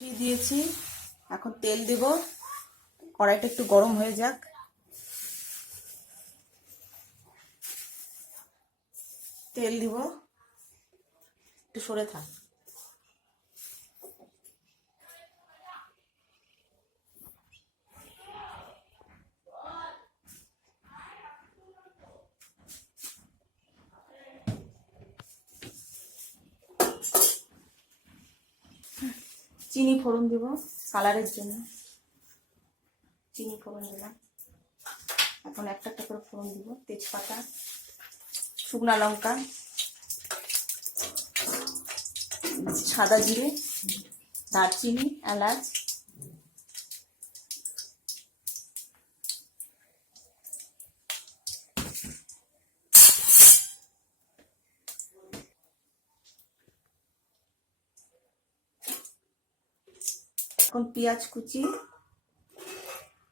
দিয়েছি। এখন তেল দেব। কড়াইটা একটু গরম হয়ে যাক। তেল দিব। একটু সরে থাক। চিনি ফোড়ন দিব, কালারের জন্য। চিনি ফোড়ন দিলাম। এখন একটা একটা করে ফোড়ন দিব, তেজপাতা, শুকনো লঙ্কা, সাদা জিরে, দারচিনি, এলাচ এখন পেঁয়াজ কুচি,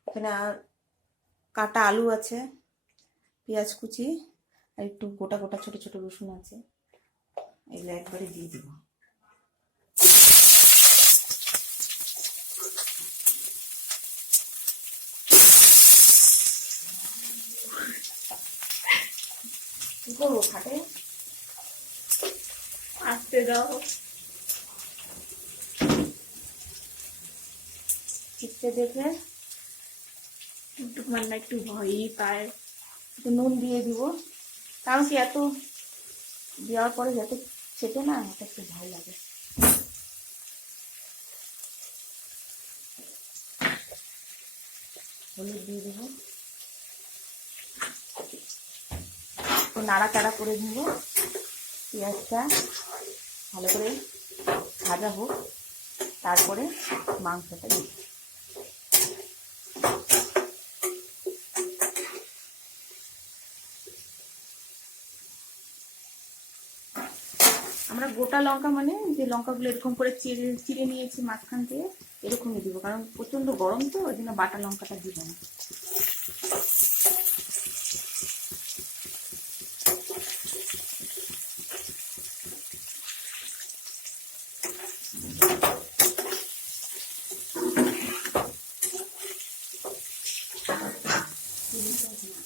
এখানে কাটা আলু আছে, পেঁয়াজ কুচি, আর একটু গোটা গোটা ছোট ছোট রসুন আছে, এগুলো একবারে দিয়ে দিব। কি করব, খাটে? আসতে দাও। চিপতে দেখলে? একটু মান্না একটু ভয়ই পায়। একটু নুন দিয়ে দিব। কারণ কি এত দেওয়ার পরে যাতে চেপে না, এটা একটু ভালো লাগে। হলুদ দিয়ে দেবো। একটু নাড়াচাড়া করে দিব পেঁয়াজটা ভালো করে ভাজা হোক। তারপরে মাংসটা দিব। আমরা গোটা লঙ্কা মানে যে লঙ্কাগুলো এরকম করে চিড়ে চিড়ে নিয়েছি মাঝখান থেকে এরকমই দিব। কারণ প্রচণ্ড গরম তো, ওই জন্য বাটা লঙ্কাটা দিব না।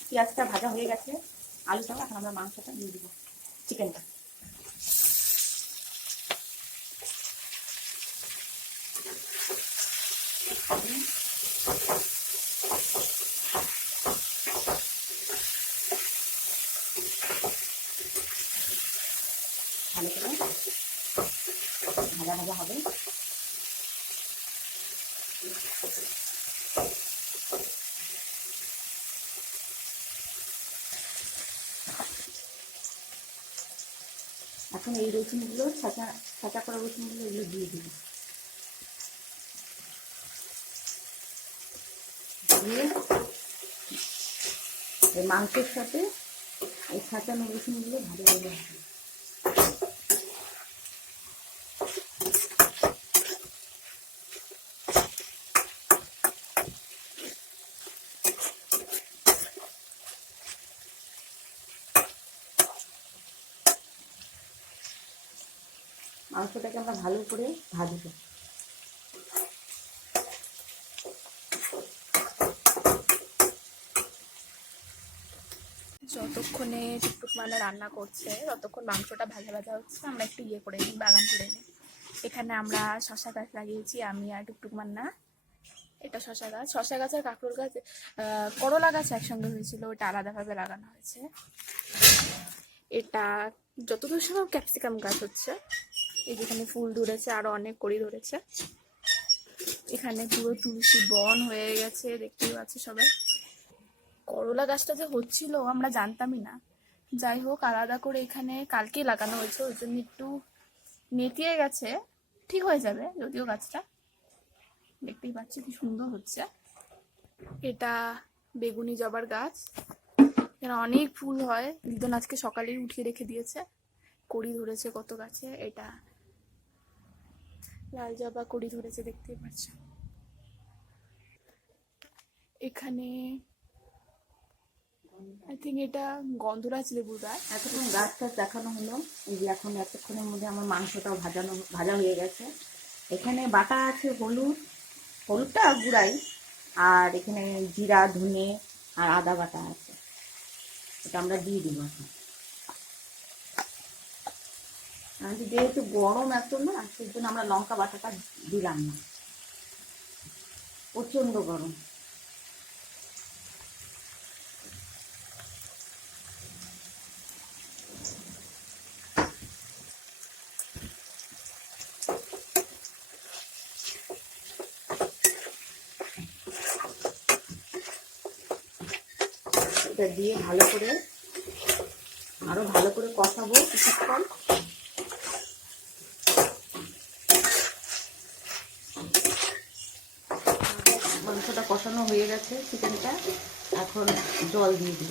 পেঁয়াজটা ভাজা হয়ে গেছে আলুটাও এখন আমরা মাংসটা দিয়ে দিব। চিকেনটা এখন এই রসুনগুলো ছাঁচা ছাঁচা করা রসুনগুলো এগুলো দিয়ে দিব। দিয়ে এই মাংসের সাথে এই ছাঁচানো রসুনগুলো ভালো হবে। মাংসটাকে আমরা ভালো করে ভাজবো। যতক্ষণে টুকটুক মানা রান্না করছে, ততক্ষণ মাংসটা ভাজা ভাজা হচ্ছে, আমরা একটু ইয়ে করে নিই, বাগান করে নিই। এখানে আমরা শশা গাছ লাগিয়েছি, আমি আর টুকটুক মান্না। এটা শশা গাছ। শশা গাছ আর কাঁকড়োর গাছ করলা গাছ একসঙ্গে হয়েছিল, ওটা আলাদাভাবে লাগানো হয়েছে। এটা যতদূর সম্ভব ক্যাপসিকাম গাছ হচ্ছে। এই যেখানে ফুল ধরেছে, আরও অনেক কড়ি ধরেছে। এখানে পুরো তুলসী বন হয়ে গেছে, দেখতেই পাচ্ছে সবাই। করলা গাছটা যে হচ্ছিল, আমরা জানতামই না। যাই হোক, আলাদা করে এখানে কালকে লাগানো হয়েছে, ওই জন্য একটু নেতিয়ে গেছে। ঠিক হয়ে যাবে যদিও গাছটা। দেখতেই পাচ্ছি কি সুন্দর হচ্ছে। এটা বেগুনি জবার গাছ। এখানে অনেক ফুল হয়। দিদন আজকে সকালেই উঠিয়ে রেখে দিয়েছে। কড়ি ধরেছে কত গাছে, এটা লাল জবা কড়ি ধরেছে, দেখতেই পাচ্ছেন এখানে আই থিঙ্ক এটা গন্ধরাজ লেবুর গাছ এতক্ষণ গাছ টাছ দেখানো হলো, এই যে এখন এতক্ষণের মধ্যে আমার মাংসটাও ভাজানো ভাজা হয়ে গেছে। এখানে বাটা আছে হলুদ, হলুদটা গুঁড়াই, আর এখানে জিরা, ধনে আর আদা বাটা আছে। এটা আমরা দিয়ে দিব এখন। আমি যেহেতু গরম এত না, সেই জন্য আমরা লঙ্কা বাটাটা দিলাম না। প্রচণ্ড গরম। এটা দিয়ে ভালো করে, আরও ভালো করে কষাবো কিছুক্ষণ। মাংসটা কষানো হয়ে গেছে চিকেনটা। এখন জল দিয়ে দিব।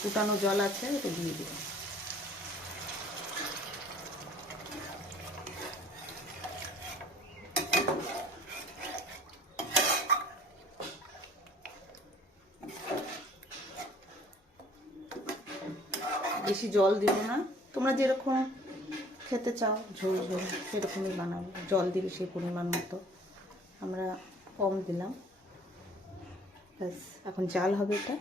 ফুটানো জল আছে, ওটা দিয়ে দিব। বেশি জল দিব না। তোমরা যেরকম খেতে চাও, ঝোল ঝোল, সেরকমই বানাবো জল দিবে সেই পরিমাণ মতো। আমরা কম দিলাম। ব্যাস, এখন জাল হবে এটা।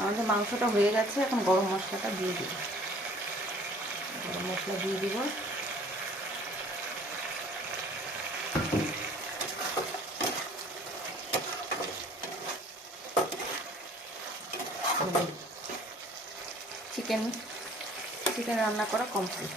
আমাদের মাংসটা হয়ে গেছে, এখন গরম মশলাটা দিয়ে দিব। গরম মশলা দিয়ে দিব। চিকেন চিকেন রান্না করা কমপ্লিট